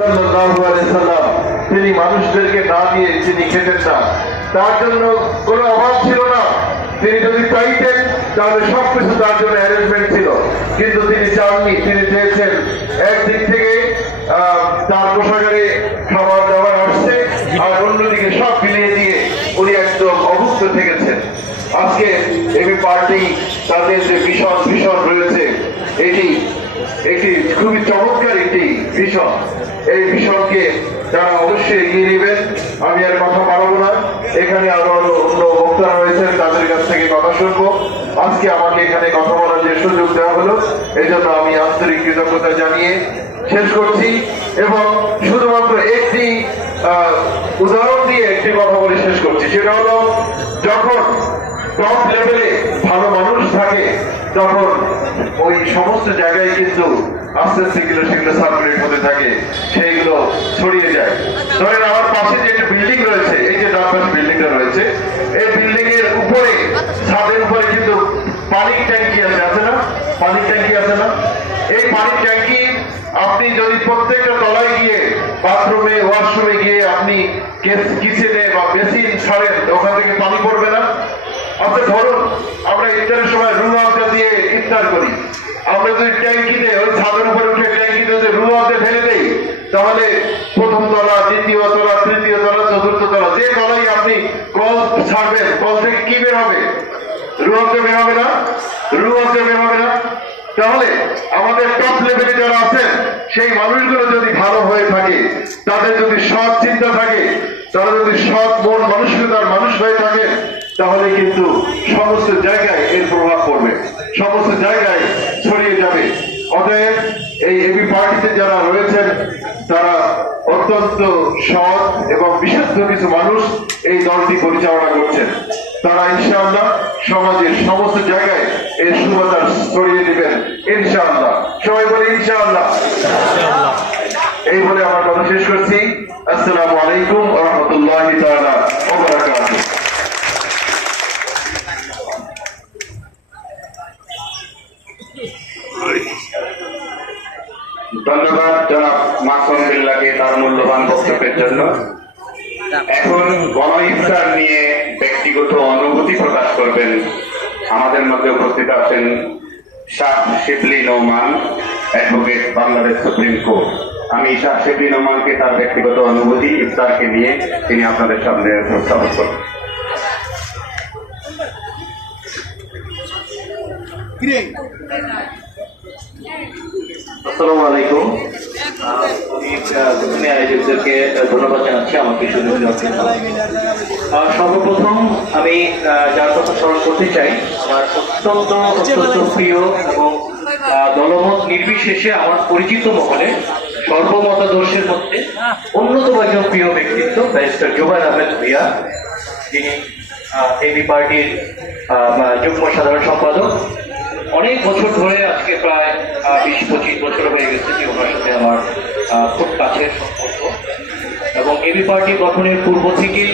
সাল্লাল্লাহু আলাইহি সাল্লাম তিনি মানুষদেরকে না দিয়ে তিনি খেতেন না, তার জন্য কোনো অভাব ছিল না। তিনি যদি চাইতেন তাহলে সবকিছু তার জন্য অ্যারেঞ্জমেন্ট ছিল, কিন্তু তিনি চাননি। তিনি চেয়েছেন একদিক থেকে তার কোষাগারে খাবার দাবার আসছে, আর অন্যদিকে সব মিলিয়ে দিয়ে উনি একদম অভুক্ত থেকেছেন। আজকে এবি পার্টি তাদের যে ভীষণ রয়েছে, এটি খুবই চমৎকার একটি ভীষণ। এই ভীষণকে তারা অবশ্যই এগিয়ে নেবেন। আমি আর কথা বাড়াবো না, এখানে আরো অন্য বক্তারা রয়েছেন, তাদের কাছ থেকে কথা শুনবো। আজকে আমাকে এখানে কথা বলার যে সুযোগ দেওয়া হলো, এই জন্য আমি আন্তরিক কৃতজ্ঞতা জানিয়ে শেষ করছি। এবং শুধুমাত্র একটি উদাহরণ দিয়ে একটি কথা বলে শেষ করছি, সেটা হলো যখন টপ লেভেলে ভালো মানুষ থাকে তখন ওই সমস্ত জায়গায় কিন্তু আস্তে আস্তে সেগুলো সার্কুলেট হতে থাকে, সেইগুলো ছড়িয়ে যায়। ধরেন আমার পাশে যে একটা বিল্ডিং রয়েছে, এই যে ডান পাশে বিল্ডিংটা রয়েছে, এই বিল্ডিং এর উপরে ছাদের উপরে কিন্তু পানির ট্যাঙ্কি আছে না? পানির ট্যাঙ্কি আছে না? এই পানির ট্যাঙ্কি আপনি যদি প্রত্যেকটা তলায় গিয়ে বাথরুমে ওয়াশরুমে গিয়ে আপনি কিচেনে বা বেসিন ছাড়েন, ওখান থেকে পানি পড়বে না? আচ্ছা ধরুন আমরা ইফতারের সময় রুহ আফজা দিয়ে ইফতার করি, আমরা যদি ট্যাঙ্কিতে ওই ছাদের উপরে উঠে ট্যাঙ্কিতে যদি রুহ আফজা ঢেলে দেই, তাহলে প্রথম তলা, দ্বিতীয় তলা, তৃতীয় তলা, চতুর্থ তলা, যে তলায় আপনি কল ছাড়বেন, কল থেকে কি বের হবে? রুহ আফজা বের হবে না? রুহ আফজা বের হবে না? তাহলে আমাদের টপ লেভেলে যারা আছেন সেই মানুষগুলো যদি ভালো হয়ে থাকে, তাদের যদি সৎ চিন্তা থাকে, তারা যদি সৎ মন মানসিকতার মানুষ হয়ে থাকে, তাহলে কিন্তু সমস্ত জায়গায় এর প্রভাব পড়বে, সমস্ত জায়গায় ছড়িয়ে যাবে। অতএব এই এবি পার্টিতে যারা রয়েছেন তারা অত্যন্ত সৎ এবং বিশুদ্ধ কিছু মানুষ এই দলটি পরিচালনা করছেন। তারা ইনশাআল্লাহ সমাজের সমস্ত জায়গায় এর সুবাতাস ছড়িয়ে দিবেন ইনশাআল্লাহ। সবাই বলে ইনশাআল্লাহ। এই বলে আমার কথা শেষ করছি। আসসালামু আলাইকুম ওয়া রাহমাতুল্লাহি তাআলা ওয়া বারাকাতুহু। ধন্যবাদ জনাব মাসুম বিল্লাহকে তার মূল্যবান বক্তব্যের জন্য। এখন গণ ইফতার নিয়ে ব্যক্তিগত অনুভূতি প্রকাশ করবেন আমাদের মধ্যে উপস্থিত আছেন Shah Shibli Noman, advocate, Bangladesh supreme court. আমি শাহ শিবলি নোমানকে তার ব্যক্তিগত অনুভূতি ইফতারকে নিয়ে তিনি আপনাদের সামনে উপস্থাপন করবেন। আসসালামু আলাইকুম। আমি আয়োজকদেরকে ধন্যবাদ জানাচ্ছি আমাকে সুযোগ দেওয়ার জন্য। সর্বপ্রথম আমি যার কথা স্মরণ করতে চাই, আমার অত্যন্ত প্রিয় এবং দলমত নির্বিশেষে আমার পরিচিত মহলে সর্বমতাদর্শের মধ্যে অন্যতম একজন প্রিয় ব্যক্তিত্ব ব্যারিস্টার জুবায়ের আহমেদ ভূঁইয়া, যিনি এবি পার্টির যুগ্ম সাধারণ সম্পাদক। অনেক বছর ধরে, আজকে প্রায় 20-25 বছর হয়ে গেছে যে ওনার সাথে আমার খুব কাছের সম্পর্ক, এবং এবি পার্টি গঠনের পূর্ব থেকেই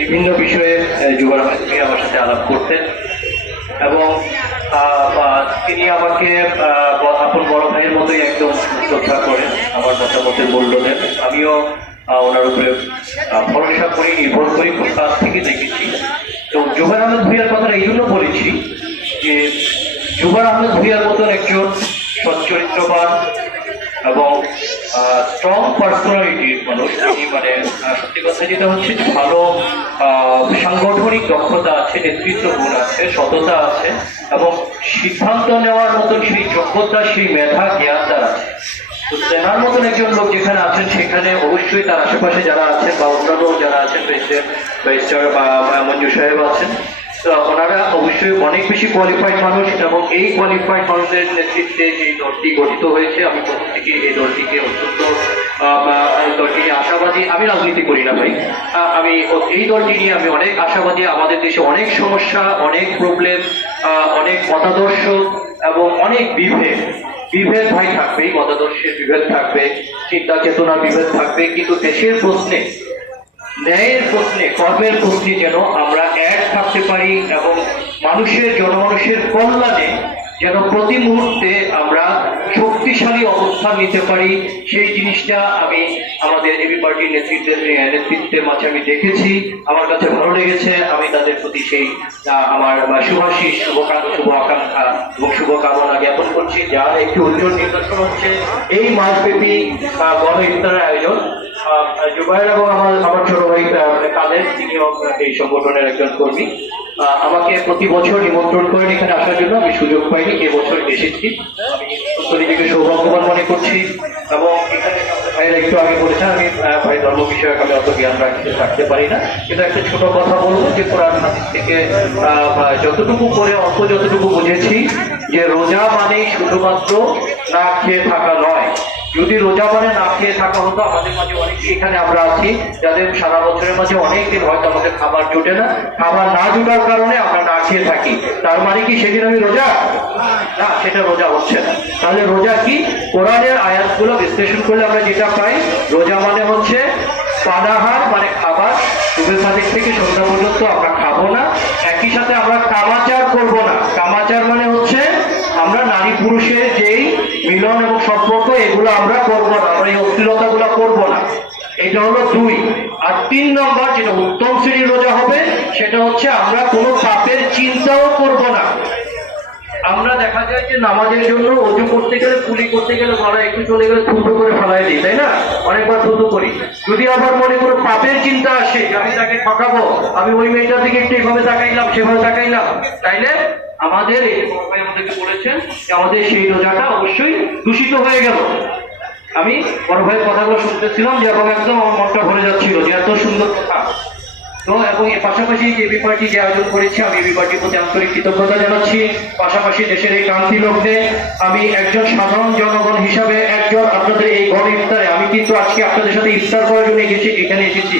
বিভিন্ন বিষয়ে জুবায়ের আহমেদ ভূঁইয়া আমার সাথে আলাপ করতেন, এবং তিনি আমাকে আপন বড় ভাইয়ের মতোই একদম শ্রদ্ধা করেন, আমার মতামতের মূল্য দেন। আমিও ওনার উপরে ভরসা করি, নির্ভর করি, খুব কাছ থেকে দেখেছি। তো জুবায়ের আহমেদ ভূঁইয়ার কথাটা এই জন্য বলেছি যে জুবায়ের আহমেদ ভূঁইয়ার মতন একজন সচ্চরিত্রবান এবং স্ট্রং পার্সোনালিটির মানুষ, তিনি মানে সত্যি কথা যেটা হচ্ছে যে ভালো সাংগঠনিক দক্ষতা আছে, নেতৃত্ব গুণ আছে, সততা আছে, এবং সিদ্ধান্ত নেওয়ার মতন সেই যোগ্যতা, সেই মেধা, জ্ঞান তার আছে। তো তেনার মতন একজন লোক যেখানে আছেন, সেখানে অবশ্যই তার আশেপাশে যারা আছেন বা অন্যান্য যারা আছেন, ব্যারিস্টার বা মঞ্জু সাহেব আছেন, তো ওনারা অবশ্যই অনেক বেশি কোয়ালিফাইড মানুষ, এবং এই কোয়ালিফাইড মানুষদের নেতৃত্বে এই দলটি গঠিত হয়েছে। আমি প্রথম থেকে এই দলটিকে অত্যন্ত দলটি নিয়ে আশাবাদী। আমি রাজনীতি করি না ভাই, আমি এই দলটি নিয়ে আমি অনেক আশাবাদী। আমাদের দেশে অনেক সমস্যা, অনেক প্রবলেম, অনেক মতাদর্শ এবং অনেক বিভেদ ভাই থাকবেই, মতাদর্শের বিভেদ থাকবে, চিন্তা চেতনার বিভেদ থাকবে, কিন্তু দেশের প্রশ্নে, ন্যায়ের প্রশ্নে, কর্মের প্রশ্নে যেন আমরা এক থাকতে পারি এবং মানুষের, জনমানুষের কল্যাণে যেন প্রতি মুহূর্তে আমরা শক্তিশালী অবস্থান নিতে পারি, সেই জিনিসটা আমি আমাদের এবি পার্টির নেতৃত্বের মাঝে আমি দেখেছি, আমার কাছে ভালো লেগেছে। আমি তাদের প্রতি সেই আমার শুভাশিস, শুভ আকাঙ্ক্ষা এবং শুভকামনা জ্ঞাপন করছি। যার একটি উজ্জ্বল নিদর্শন হচ্ছে এই মাসব্যাপী গণ ইফতারের আয়োজন। জুবাইর এবং আমার ছোট ভাই কাদের, তিনিও এই সংগঠনের একজন কর্মী, আমাকে প্রতি বছর নিমন্ত্রণ করেন এখানে আসার জন্য। আমি সুযোগ পাইনি, এবছর এসেছি। আমি নিজেকে সৌভাগ্যবান মনে করছি। এবং এখানে ভাইয়েরা একটু আগে বলেছেন, আমি ভাই ধর্ম বিষয়ক আমি অত জ্ঞান রাখতে পারি না, কিন্তু একটা ছোট কথা বলবো যে কোরআন হাদিস থেকে যতটুকু করে অল্প যতটুকু বুঝেছি যে রোজা মানে শুধুমাত্র না খেয়ে থাকা নয়। যদি রোজা মানে না খেয়ে থাকা হতো, আমাদের মাঝে অনেকে এখানে আমরা আছি যাদের সারা বছরের মাঝে অনেক দিন হয়তো আমাদের খাবার জুটে না, খাবার না জুটার কারণে আমরা না খেয়ে থাকি। তার মানে কি সেদিন আমি রোজা? না, সেটা রোজা হচ্ছে না। তাহলে রোজা কি? কোরআনের আয়াতগুলো বিশ্লেষণ করলে আমরা যেটা পাই, রোজা মানে হচ্ছে পানাহার, মানে খাবার, শুভে সাদিক থেকে সন্ধ্যা পর্যন্ত আমরা খাবো না। একই সাথে আমরা কামাচার করব না। কামাচার মানে হচ্ছে আমরা নারী পুরুষের যেই মিলন এবং সম্পর্ক, এগুলো আমরা করবো না, আমরা এই অশ্লীলতা গুলা করবো না। এটা হলো 2। আর 3 নম্বর যেটা উত্তম শ্রেণীর রোজা হবে, সেটা হচ্ছে আমরা কোনো পাপের চিন্তাও করব না। আমরা দেখা যায় যে নামাজের জন্য অজু করতে গেলে, কুলি করতে গেলে, ভাড়া একটু চলে গেলে থুতু করে ফেলাই দিই, তাই না? অনেকবার থুতু করি। যদি আবার মনে করো পাপের চিন্তা আসে, আমি তাকে ঠকাবো, আমি ওই মেয়েটার দিকে একটু এভাবে তাকাইলাম, সেভাবে তাকাইলাম, তাইলে আমাদের আমাদেরকে বলেছেন যে আমাদের সেই রোজাটা অবশ্যই দূষিত হয়ে গেল। আমি বড় ভাইয়ের কথাগুলো শুনতেছিলাম যে এবং একদম আমার মনটা ভরে যাচ্ছিল যে এত সুন্দর কথা। তো এবং এর পাশাপাশি যে এবি পার্টি যে আয়োজন করেছে, আমি এবি পার্টির প্রতি আন্তরিক কৃতজ্ঞতা জানাচ্ছি। পাশাপাশি দেশের এই ক্রান্তি লগ্নে আমি একজন সাধারণ জনগণ হিসাবে, একজন আপনাদের এই গণ ইফতারে আমি কিন্তু আজকে আপনাদের সাথে ইফতার করার জন্য এখানে এসেছি।